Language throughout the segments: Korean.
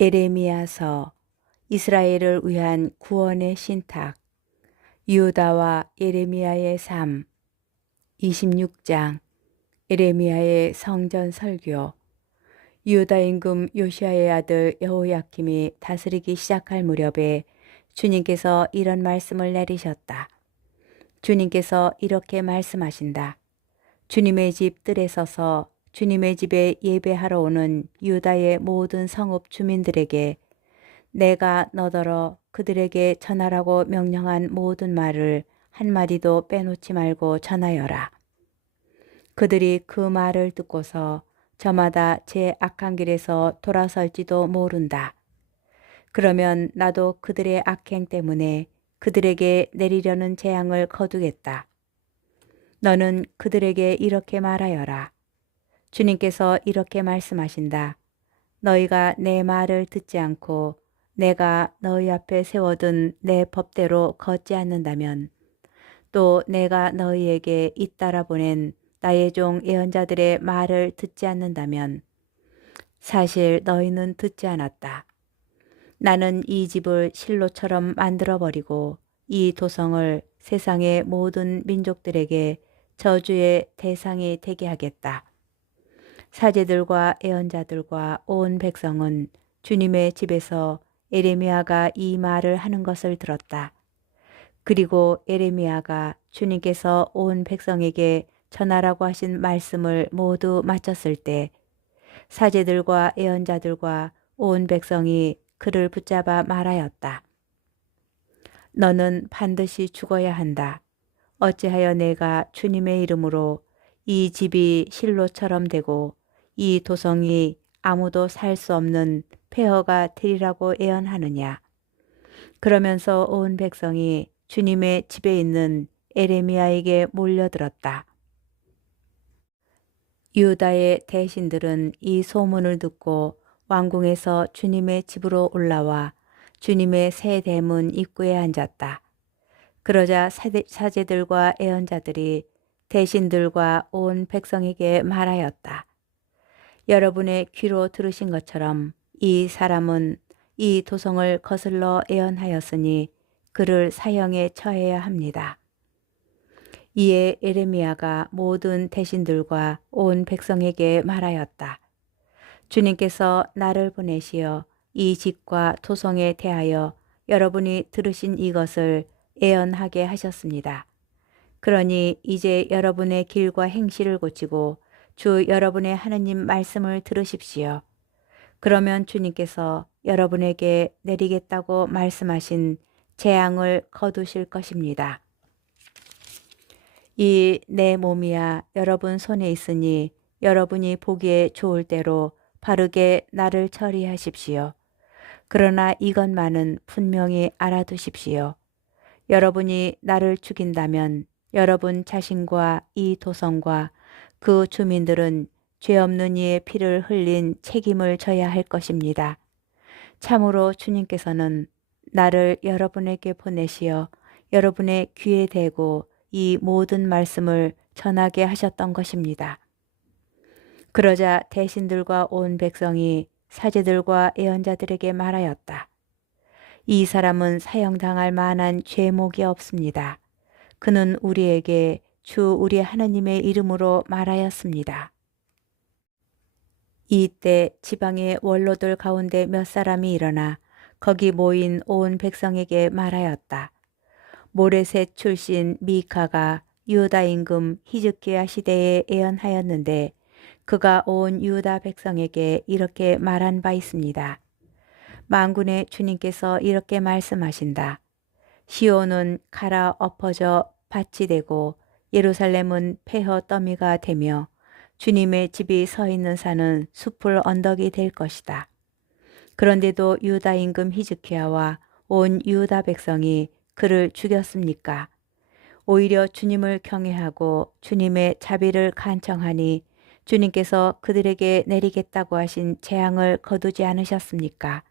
예레미야서 이스라엘을 위한 구원의 신탁 유다와 예레미야의 삶 26장 예레미야의 성전 설교 유다 임금 요시야의 아들 여호야킴이 다스리기 시작할 무렵에 주님께서 이런 말씀을 내리셨다. 주님께서 이렇게 말씀하신다. 주님의 집 뜰에 서서 주님의 집에 예배하러 오는 유다의 모든 성읍 주민들에게 내가 너더러 그들에게 전하라고 명령한 모든 말을 한마디도 빼놓지 말고 전하여라. 그들이 그 말을 듣고서 저마다 제 악한 길에서 돌아설지도 모른다. 그러면 나도 그들의 악행 때문에 그들에게 내리려는 재앙을 거두겠다. 너는 그들에게 이렇게 말하여라. 주님께서 이렇게 말씀하신다. 너희가 내 말을 듣지 않고 내가 너희 앞에 세워둔 내 법대로 걷지 않는다면 또 내가 너희에게 잇따라 보낸 나의 종 예언자들의 말을 듣지 않는다면 사실 너희는 듣지 않았다. 나는 이 집을 실로처럼 만들어버리고 이 도성을 세상의 모든 민족들에게 저주의 대상이 되게 하겠다. 사제들과 예언자들과 온 백성은 주님의 집에서 예레미야가 이 말을 하는 것을 들었다. 그리고 예레미야가 주님께서 온 백성에게 전하라고 하신 말씀을 모두 마쳤을 때 사제들과 예언자들과 온 백성이 그를 붙잡아 말하였다. 너는 반드시 죽어야 한다. 어찌하여 내가 주님의 이름으로 이 집이 실로처럼 되고 이 도성이 아무도 살 수 없는 폐허가 되리라고 예언하느냐. 그러면서 온 백성이 주님의 집에 있는 에레미야에게 몰려들었다. 유다의 대신들은 이 소문을 듣고 왕궁에서 주님의 집으로 올라와 주님의 새 대문 입구에 앉았다. 그러자 사제들과 예언자들이 대신들과 온 백성에게 말하였다. 여러분의 귀로 들으신 것처럼 이 사람은 이 도성을 거슬러 예언하였으니 그를 사형에 처해야 합니다. 이에 예레미야가 모든 대신들과 온 백성에게 말하였다. 주님께서 나를 보내시어 이 집과 도성에 대하여 여러분이 들으신 이것을 예언하게 하셨습니다. 그러니 이제 여러분의 길과 행실을 고치고 주 여러분의 하느님 말씀을 들으십시오. 그러면 주님께서 여러분에게 내리겠다고 말씀하신 재앙을 거두실 것입니다. 이 내 몸이야 여러분 손에 있으니 여러분이 보기에 좋을 대로 바르게 나를 처리하십시오. 그러나 이것만은 분명히 알아두십시오. 여러분이 나를 죽인다면 여러분 자신과 이 도성과 그 주민들은 죄 없는 이의 피를 흘린 책임을 져야 할 것입니다. 참으로 주님께서는 나를 여러분에게 보내시어 여러분의 귀에 대고 이 모든 말씀을 전하게 하셨던 것입니다. 그러자 대신들과 온 백성이 사제들과 예언자들에게 말하였다. 이 사람은 사형당할 만한 죄목이 없습니다. 그는 우리에게 주 우리 하나님의 이름으로 말하였습니다. 이때 지방의 원로들 가운데 몇 사람이 일어나 거기 모인 온 백성에게 말하였다. 모레셋 출신 미카가 유다 임금 히즈기야 시대에 예언하였는데 그가 온 유다 백성에게 이렇게 말한 바 있습니다. 만군의 주님께서 이렇게 말씀하신다. 시온은 갈아 엎어져 밭이 되고 예루살렘은 폐허 더미가 되며 주님의 집이 서 있는 산은 숲을 언덕이 될 것이다. 그런데도 유다 임금 히즈키야와 온 유다 백성이 그를 죽였습니까? 오히려 주님을 경외하고 주님의 자비를 간청하니 주님께서 그들에게 내리겠다고 하신 재앙을 거두지 않으셨습니까?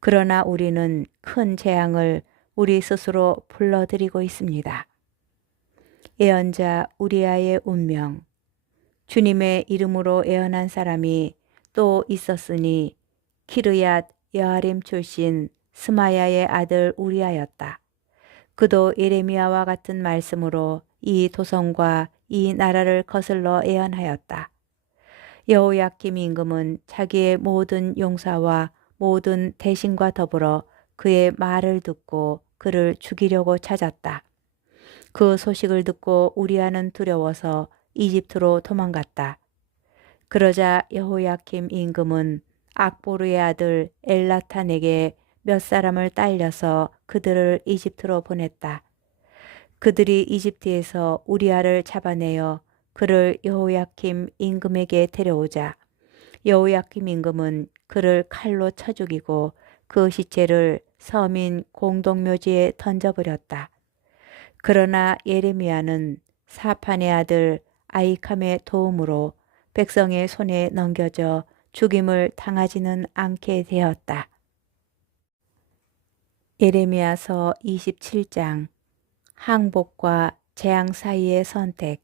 그러나 우리는 큰 재앙을 우리 스스로 불러들이고 있습니다. 예언자 우리아의 운명. 주님의 이름으로 예언한 사람이 또 있었으니 키르얏 여아림 출신 스마야의 아들 우리아였다. 그도 예레미야와 같은 말씀으로 이 도성과 이 나라를 거슬러 예언하였다. 여호야김 임금은 자기의 모든 용사와 모든 대신과 더불어 그의 말을 듣고 그를 죽이려고 찾았다. 그 소식을 듣고 우리아는 두려워서 이집트로 도망갔다. 그러자 여호야김 임금은 악보르의 아들 엘나탄에게 몇 사람을 딸려서 그들을 이집트로 보냈다. 그들이 이집트에서 우리아를 잡아내어 그를 여호야김 임금에게 데려오자 여호야김 임금은 그를 칼로 쳐 죽이고 그 시체를 서민 공동묘지에 던져버렸다. 그러나 예레미야는 사판의 아들 아이캄의 도움으로 백성의 손에 넘겨져 죽임을 당하지는 않게 되었다. 예레미야서 27장 항복과 재앙 사이의 선택.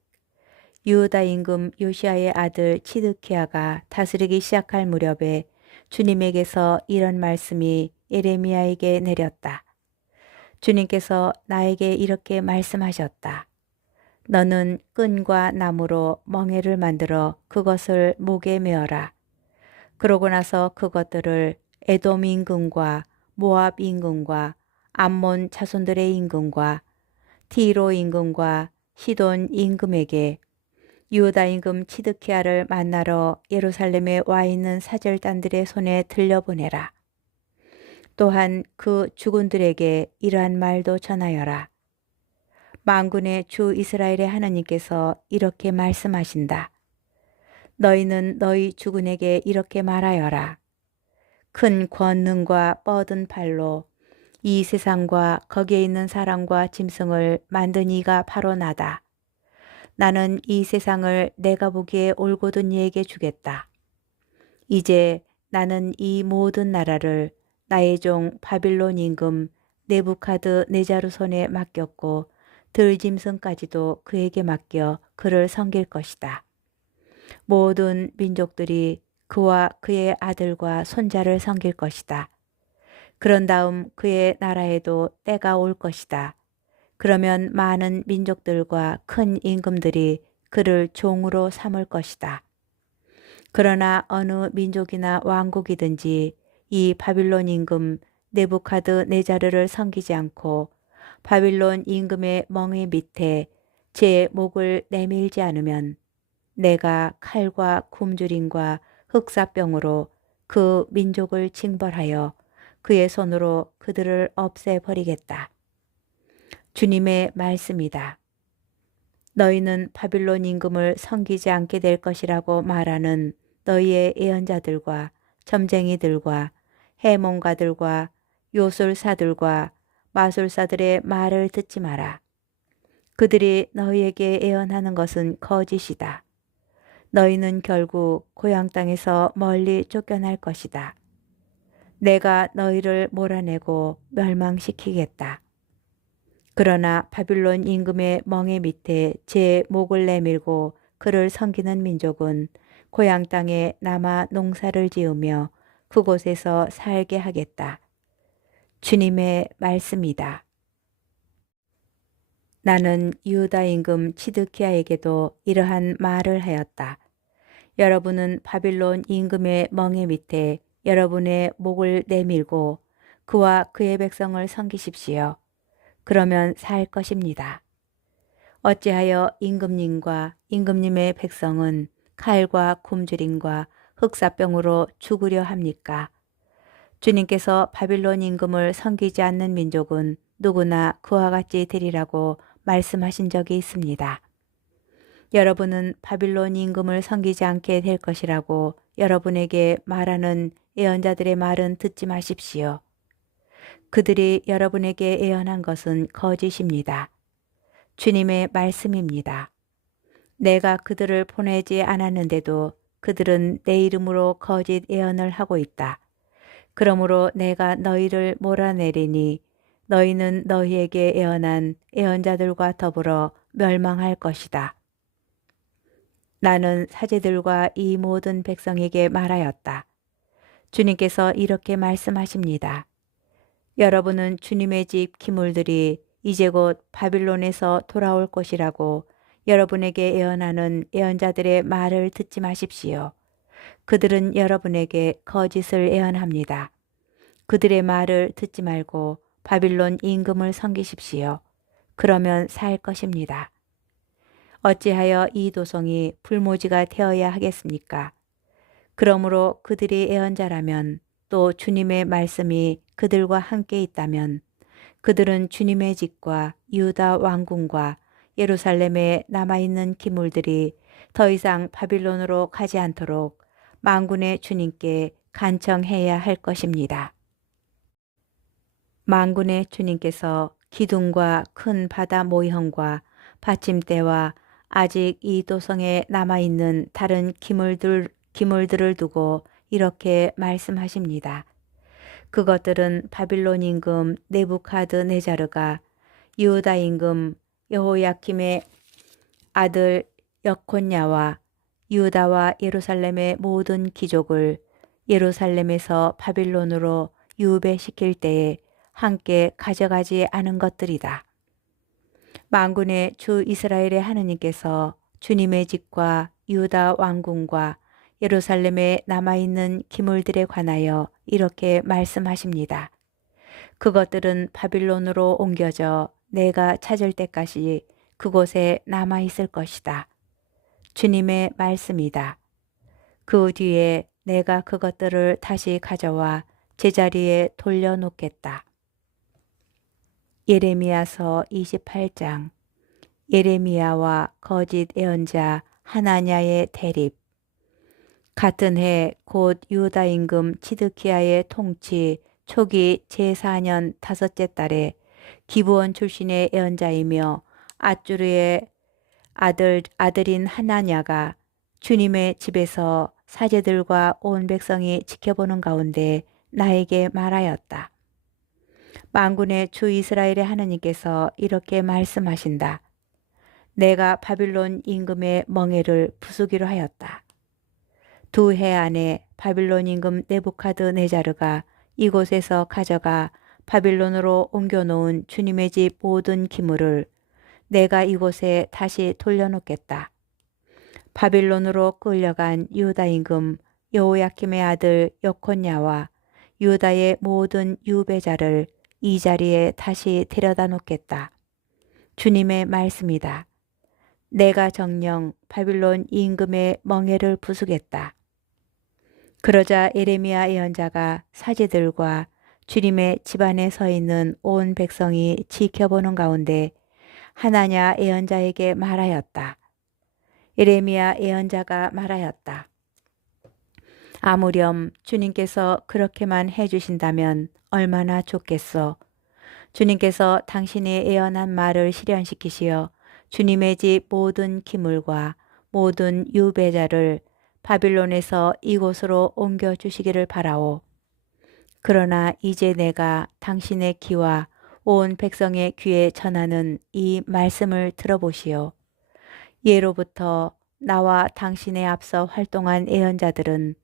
유다 임금 요시아의 아들 치드키야가 다스리기 시작할 무렵에 주님에게서 이런 말씀이 예레미야에게 내렸다. 주님께서 나에게 이렇게 말씀하셨다. 너는 끈과 나무로 멍에를 만들어 그것을 목에 메어라. 그러고 나서 그것들을 에돔 임금과 모압 임금과 암몬 자손들의 임금과 티로 임금과 시돈 임금에게 유다 임금 치드키야를 만나러 예루살렘에 와 있는 사절단들의 손에 들려보내라. 또한 그 주군들에게 이러한 말도 전하여라. 만군의 주 이스라엘의 하나님께서 이렇게 말씀하신다. 너희는 너희 주군에게 이렇게 말하여라. 큰 권능과 뻗은 팔로 이 세상과 거기에 있는 사람과 짐승을 만든 이가 바로 나다. 나는 이 세상을 내가 보기에 올곧은 이에게 주겠다. 이제 나는 이 모든 나라를 나의 종 바빌론 임금 네부카드네자르 손에 맡겼고 들짐승까지도 그에게 맡겨 그를 섬길 것이다. 모든 민족들이 그와 그의 아들과 손자를 섬길 것이다. 그런 다음 그의 나라에도 때가 올 것이다. 그러면 많은 민족들과 큰 임금들이 그를 종으로 삼을 것이다. 그러나 어느 민족이나 왕국이든지 이 바빌론 임금 네부카드네자르를 섬기지 않고 바빌론 임금의 멍에 밑에 제 목을 내밀지 않으면 내가 칼과 굶주림과 흑사병으로 그 민족을 징벌하여 그의 손으로 그들을 없애버리겠다. 주님의 말씀이다. 너희는 바빌론 임금을 섬기지 않게 될 것이라고 말하는 너희의 예언자들과 점쟁이들과 해몽가들과 요술사들과 마술사들의 말을 듣지 마라. 그들이 너희에게 예언하는 것은 거짓이다. 너희는 결국 고향 땅에서 멀리 쫓겨날 것이다. 내가 너희를 몰아내고 멸망시키겠다. 그러나 바빌론 임금의 멍에 밑에 제 목을 내밀고 그를 섬기는 민족은 고향 땅에 남아 농사를 지으며 그곳에서 살게 하겠다. 주님의 말씀이다. 나는 유다 임금 치드키야에게도 이러한 말을 하였다. 여러분은 바빌론 임금의 멍에 밑에 여러분의 목을 내밀고 그와 그의 백성을 섬기십시오. 그러면 살 것입니다. 어찌하여 임금님과 임금님의 백성은 칼과 굶주림과 흑사병으로 죽으려 합니까? 주님께서 바빌론 임금을 섬기지 않는 민족은 누구나 그와 같이 되리라고 말씀하신 적이 있습니다. 여러분은 바빌론 임금을 섬기지 않게 될 것이라고 여러분에게 말하는 예언자들의 말은 듣지 마십시오. 그들이 여러분에게 예언한 것은 거짓입니다. 주님의 말씀입니다. 내가 그들을 보내지 않았는데도 그들은 내 이름으로 거짓 예언을 하고 있다. 그러므로 내가 너희를 몰아내리니 너희는 너희에게 예언한 예언자들과 더불어 멸망할 것이다. 나는 사제들과 이 모든 백성에게 말하였다. 주님께서 이렇게 말씀하십니다. 여러분은 주님의 집 기물들이 이제 곧 바빌론에서 돌아올 것이라고 여러분에게 예언하는 예언자들의 말을 듣지 마십시오. 그들은 여러분에게 거짓을 예언합니다. 그들의 말을 듣지 말고 바빌론 임금을 섬기십시오. 그러면 살 것입니다. 어찌하여 이 도성이 불모지가 되어야 하겠습니까? 그러므로 그들이 예언자라면 또 주님의 말씀이 그들과 함께 있다면 그들은 주님의 집과 유다 왕궁과 예루살렘에 남아있는 기물들이 더 이상 바빌론으로 가지 않도록 만군의 주님께 간청해야 할 것입니다. 만군의 주님께서 기둥과 큰 바다 모형과 받침대와 아직 이 도성에 남아있는 다른 기물들을 두고 이렇게 말씀하십니다. 그것들은 바빌론 임금 네부카드네자르가 유다 임금 여호야킴의 아들 여콘야와 유다와 예루살렘의 모든 귀족을 예루살렘에서 바빌론으로 유배시킬 때에 함께 가져가지 않은 것들이다. 만군의 주 이스라엘의 하느님께서 주님의 집과 유다 왕궁과 예루살렘에 남아있는 기물들에 관하여 이렇게 말씀하십니다. 그것들은 바빌론으로 옮겨져 내가 찾을 때까지 그곳에 남아있을 것이다. 주님의 말씀이다. 그 뒤에 내가 그것들을 다시 가져와 제자리에 돌려놓겠다. 예레미야서 28장. 예레미야와 거짓 예언자 하나냐의 대립. 같은 해 곧 유다 임금 치드키야의 통치 초기 제4년 다섯째 달에 기브온 출신의 예언자이며 앗주르의 아들인 하나냐가 주님의 집에서 사제들과 온 백성이 지켜보는 가운데 나에게 말하였다. 만군의 주 이스라엘의 하느님께서 이렇게 말씀하신다. 내가 바빌론 임금의 멍에를 부수기로 하였다. 2해 안에 바빌론 임금 네부카드네자르가 이곳에서 가져가 바빌론으로 옮겨놓은 주님의 집 모든 기물을 내가 이곳에 다시 돌려놓겠다. 바빌론으로 끌려간 유다 임금 여호야킴의 아들 여콘야와 유다의 모든 유배자를 이 자리에 다시 데려다 놓겠다. 주님의 말씀이다. 내가 정녕 바빌론 임금의 멍에를 부수겠다. 그러자 예레미야 예언자가 사제들과 주님의 집안에 서 있는 온 백성이 지켜보는 가운데 하나냐 예언자에게 말하였다. 예레미야 예언자가 말하였다. 아무렴 주님께서 그렇게만 해주신다면 얼마나 좋겠소. 주님께서 당신이 예언한 말을 실현시키시어 주님의 집 모든 기물과 모든 유배자를 바빌론에서 이곳으로 옮겨주시기를 바라오. 그러나 이제 내가 당신의 귀와 온 백성의 귀에 전하는 이 말씀을 들어보시오. 예로부터 나와 당신의 앞서 활동한 예언자들은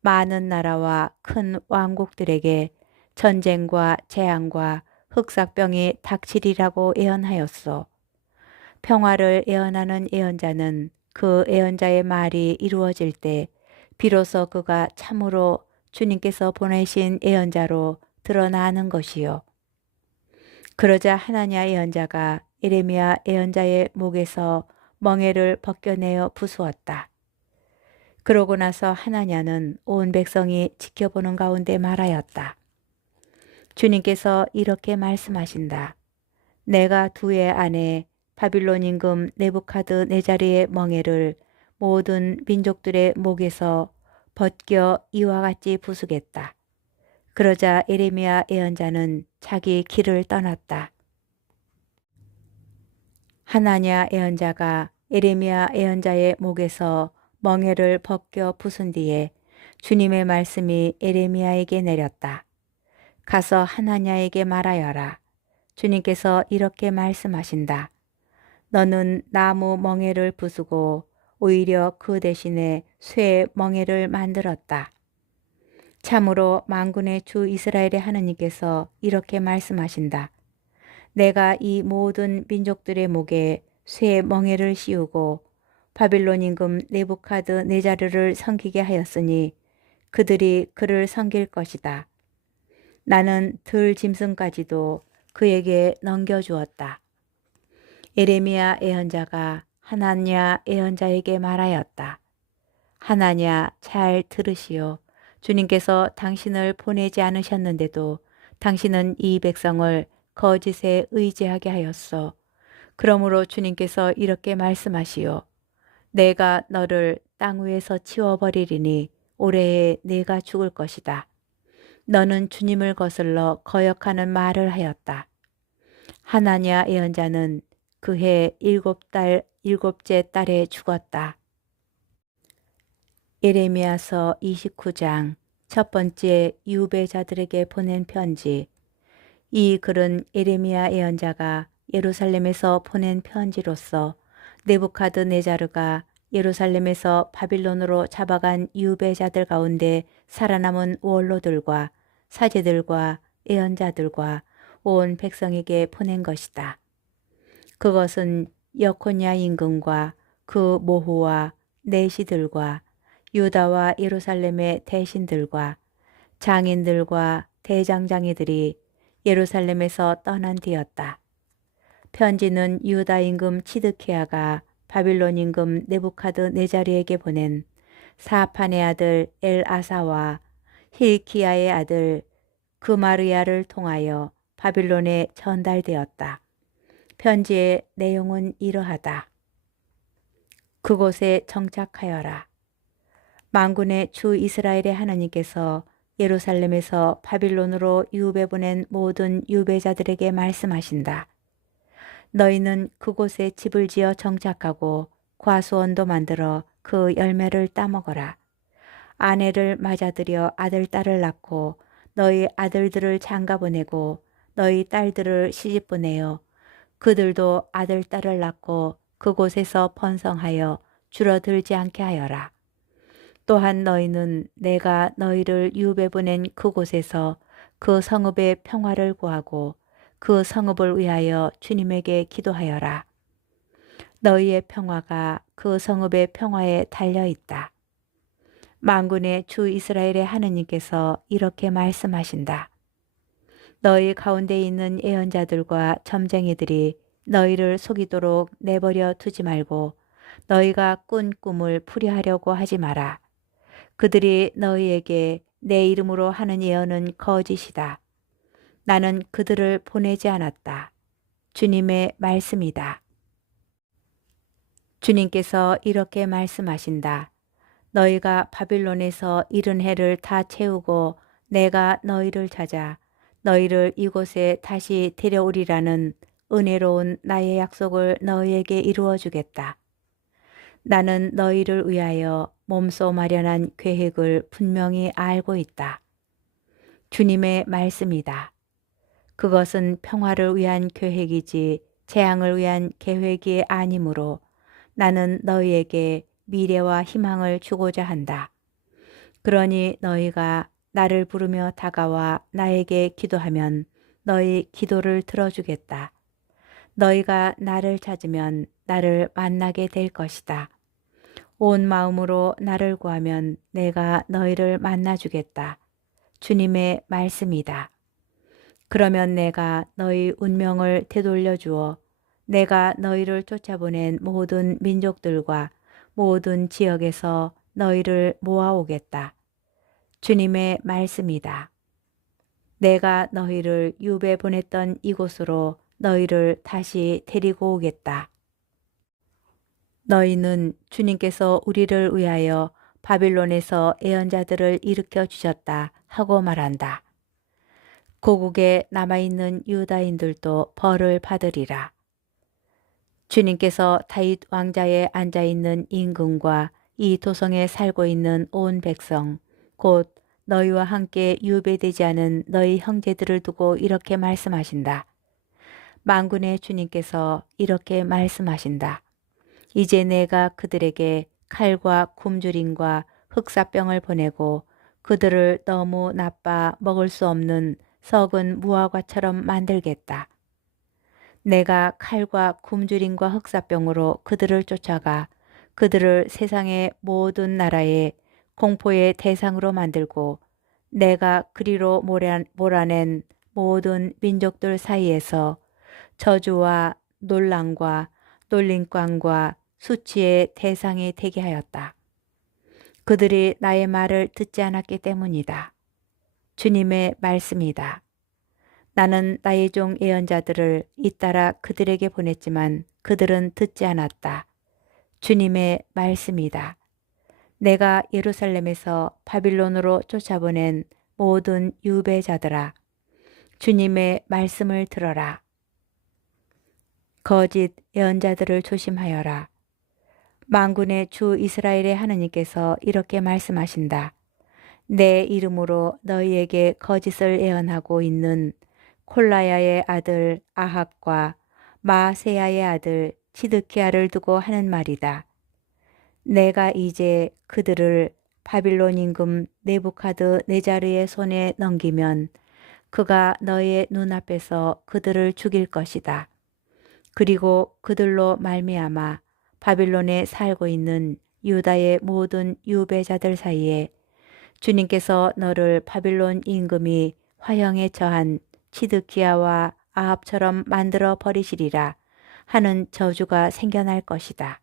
많은 나라와 큰 왕국들에게 전쟁과 재앙과 흑사병이 닥치리라고 예언하였소. 평화를 예언하는 예언자는 그 예언자의 말이 이루어질 때 비로소 그가 참으로 주님께서 보내신 예언자로 드러나는 것이요. 그러자 하나냐 예언자가 예레미야 예언자의 목에서 멍에를 벗겨내어 부수었다. 그러고 나서 하나냐는 온 백성이 지켜보는 가운데 말하였다. 주님께서 이렇게 말씀하신다. 내가 2해 안에 바빌론 임금 네부카드네자르의 멍에를 모든 민족들의 목에서 벗겨 이와 같이 부수겠다. 그러자 예레미야 예언자는 자기 길을 떠났다. 하나냐 예언자가 예레미야 예언자의 목에서 멍에를 벗겨 부순 뒤에 주님의 말씀이 예레미야에게 내렸다. 가서 하나냐에게 말하여라. 주님께서 이렇게 말씀하신다. 너는 나무 멍에를 부수고 오히려 그 대신에 쇠 멍에를 만들었다. 참으로 만군의 주 이스라엘의 하느님께서 이렇게 말씀하신다. 내가 이 모든 민족들의 목에 쇠 멍에를 씌우고 바빌론 임금 네부카드네자르를 섬기게 하였으니 그들이 그를 섬길 것이다. 나는 들 짐승까지도 그에게 넘겨주었다. 예레미야 예언자가 하나냐 예언자에게 말하였다. 하나냐 잘 들으시오. 주님께서 당신을 보내지 않으셨는데도 당신은 이 백성을 거짓에 의지하게 하였소. 그러므로 주님께서 이렇게 말씀하시오. 내가 너를 땅 위에서 치워버리리니 올해에 내가 죽을 것이다. 너는 주님을 거슬러 거역하는 말을 하였다. 하나냐 예언자는 그해 7달 7째 달에 죽었다. 예레미야서 29장 첫 번째 유배자들에게 보낸 편지. 이 글은 예레미야 예언자가 예루살렘에서 보낸 편지로서 네부카드네자르가 예루살렘에서 바빌론으로 잡아간 유배자들 가운데 살아남은 원로들과 사제들과 예언자들과 온 백성에게 보낸 것이다. 그것은 여코냐 임금과 그 모후와 내시들과 유다와 예루살렘의 대신들과 장인들과 대장장이들이 예루살렘에서 떠난 뒤였다. 편지는 유다 임금 치드키야가 바빌론 임금 네부카드네자르에게 보낸 사판의 아들 엘아사와 힐키야의 아들 그마르야를 통하여 바빌론에 전달되었다. 편지의 내용은 이러하다. 그곳에 정착하여라. 만군의 주 이스라엘의 하나님께서 예루살렘에서 바빌론으로 유배 보낸 모든 유배자들에게 말씀하신다. 너희는 그곳에 집을 지어 정착하고 과수원도 만들어 그 열매를 따먹어라. 아내를 맞아들여 아들, 딸을 낳고 너희 아들들을 장가보내고 너희 딸들을 시집보내어 그들도 아들, 딸을 낳고 그곳에서 번성하여 줄어들지 않게 하여라. 또한 너희는 내가 너희를 유배 보낸 그곳에서 그 성읍의 평화를 구하고 그 성읍을 위하여 주님에게 기도하여라. 너희의 평화가 그 성읍의 평화에 달려 있다. 만군의 주 이스라엘의 하느님께서 이렇게 말씀하신다. 너희 가운데 있는 예언자들과 점쟁이들이 너희를 속이도록 내버려 두지 말고 너희가 꾼 꿈을 풀이하려고 하지 마라. 그들이 너희에게 내 이름으로 하는 예언은 거짓이다. 나는 그들을 보내지 않았다. 주님의 말씀이다. 주님께서 이렇게 말씀하신다. 너희가 바빌론에서 이른 해를 다 채우고 내가 너희를 찾아 너희를 이곳에 다시 데려오리라는 은혜로운 나의 약속을 너희에게 이루어 주겠다. 나는 너희를 위하여 몸소 마련한 계획을 분명히 알고 있다. 주님의 말씀이다. 그것은 평화를 위한 계획이지 재앙을 위한 계획이 아니므로 나는 너희에게 미래와 희망을 주고자 한다. 그러니 너희가 나를 부르며 다가와 나에게 기도하면 너희 기도를 들어주겠다. 너희가 나를 찾으면 나를 만나게 될 것이다. 온 마음으로 나를 구하면 내가 너희를 만나주겠다. 주님의 말씀이다. 그러면 내가 너희 운명을 되돌려 주어 내가 너희를 쫓아보낸 모든 민족들과 모든 지역에서 너희를 모아오겠다. 주님의 말씀이다. 내가 너희를 유배 보냈던 이곳으로 너희를 다시 데리고 오겠다. 너희는 주님께서 우리를 위하여 바빌론에서 예언자들을 일으켜 주셨다 하고 말한다. 고국에 남아있는 유다인들도 벌을 받으리라. 주님께서 다윗 왕자에 앉아있는 임금과 이 도성에 살고 있는 온 백성, 곧 너희와 함께 유배되지 않은 너희 형제들을 두고 이렇게 말씀하신다. 만군의 주님께서 이렇게 말씀하신다. 이제 내가 그들에게 칼과 굶주림과 흑사병을 보내고 그들을 너무 나빠 먹을 수 없는 썩은 무화과처럼 만들겠다. 내가 칼과 굶주림과 흑사병으로 그들을 쫓아가 그들을 세상의 모든 나라의 공포의 대상으로 만들고 내가 그리로 몰아낸 모든 민족들 사이에서 저주와 놀람과 놀림감과 수치의 대상이 되게 하였다. 그들이 나의 말을 듣지 않았기 때문이다. 주님의 말씀이다. 나는 나의 종 예언자들을 잇따라 그들에게 보냈지만 그들은 듣지 않았다. 주님의 말씀이다. 내가 예루살렘에서 바빌론으로 쫓아보낸 모든 유배자들아, 주님의 말씀을 들어라. 거짓 예언자들을 조심하여라. 만군의 주 이스라엘의 하느님께서 이렇게 말씀하신다. 내 이름으로 너희에게 거짓을 예언하고 있는 콜라야의 아들 아합과 마세야의 아들 시드키야를 두고 하는 말이다. 내가 이제 그들을 바빌론 임금 네부카드네자르의 손에 넘기면 그가 너의 눈앞에서 그들을 죽일 것이다. 그리고 그들로 말미암아 바빌론에 살고 있는 유다의 모든 유배자들 사이에 주님께서 너를 바빌론 임금이 화형에 처한 시드키야와 아합처럼 만들어 버리시리라 하는 저주가 생겨날 것이다.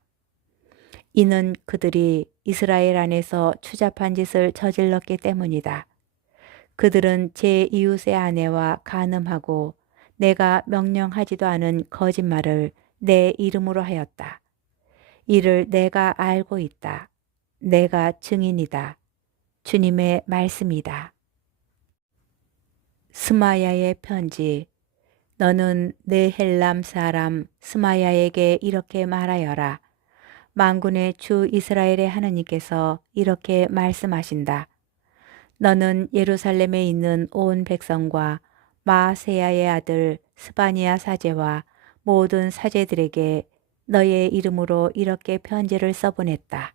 이는 그들이 이스라엘 안에서 추잡한 짓을 저질렀기 때문이다. 그들은 제 이웃의 아내와 간음하고 내가 명령하지도 않은 거짓말을 내 이름으로 하였다. 이를 내가 알고 있다. 내가 증인이다. 주님의 말씀이다. 스마야의 편지. 너는 네헬람 사람 스마야에게 이렇게 말하여라. 만군의 주 이스라엘의 하나님께서 이렇게 말씀하신다. 너는 예루살렘에 있는 온 백성과 마세야의 아들 스바니야 사제와 모든 사제들에게 너의 이름으로 이렇게 편지를 써보냈다.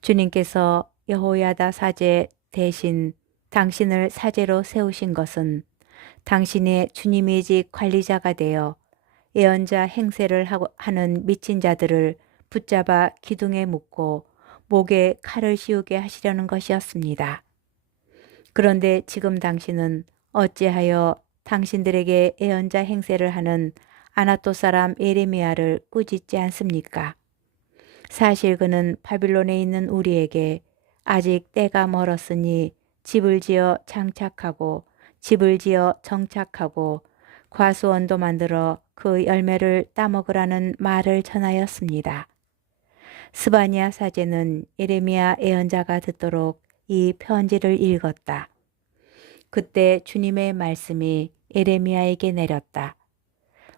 주님께서 여호야다 사제 대신 당신을 사제로 세우신 것은 당신의 주님의 집 관리자가 되어 예언자 행세를 하는 미친 자들을 붙잡아 기둥에 묶고 목에 칼을 씌우게 하시려는 것이었습니다. 그런데 지금 당신은 어찌하여 당신들에게 예언자 행세를 하는 아나토 사람 예레미야를 꾸짖지 않습니까? 사실 그는 바빌론에 있는 우리에게 아직 때가 멀었으니 집을 지어 장착하고 집을 지어 정착하고 과수원도 만들어 그 열매를 따먹으라는 말을 전하였습니다. 스바냐 사제는 예레미야 예언자가 듣도록 이 편지를 읽었다. 그때 주님의 말씀이 예레미야에게 내렸다.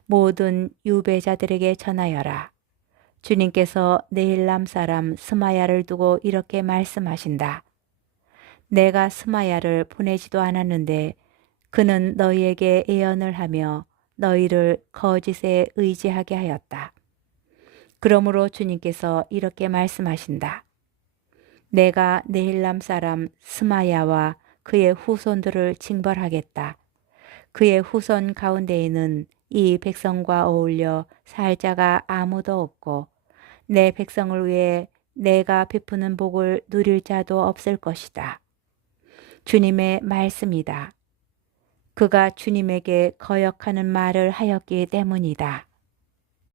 모든 유배자들에게 전하여라. 주님께서 네헬람 사람 스마야를 두고 이렇게 말씀하신다. 내가 스마야를 보내지도 않았는데 그는 너희에게 예언을 하며 너희를 거짓에 의지하게 하였다. 그러므로 주님께서 이렇게 말씀하신다. 내가 네헬람 사람 스마야와 그의 후손들을 징벌하겠다. 그의 후손 가운데에는 이 백성과 어울려 살 자가 아무도 없고 내 백성을 위해 내가 베푸는 복을 누릴 자도 없을 것이다. 주님의 말씀이다. 그가 주님에게 거역하는 말을 하였기 때문이다.